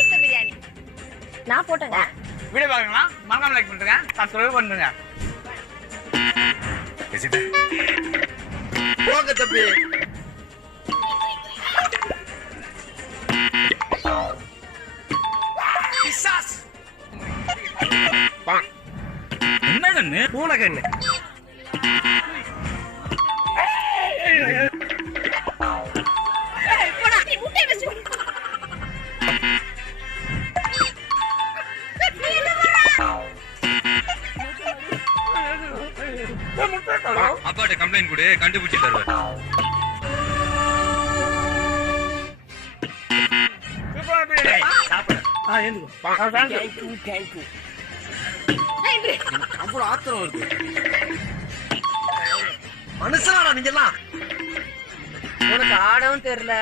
இந்த பிரியாணி நான் போட்டேங்க. வீடியோ பாருங்களா, மறக்காம லைக் பண்ணுங்க, சப்ஸ்கிரைப் பண்ணுங்க. போங்க தம்பி. என்ன கண்ணு? பூனை கண்ணு. போடா நீ முட்டை வெச்சு அப்பாட்ட கம்ப்ளைண்ட் கொடு, கண்டுபிடிச்சு தருவார். அவ்வளவு ஆத்திரம் வருது. மனுஷனாடா நீங்க எல்லாம். உனக்கு ஆடவும் தெரியல.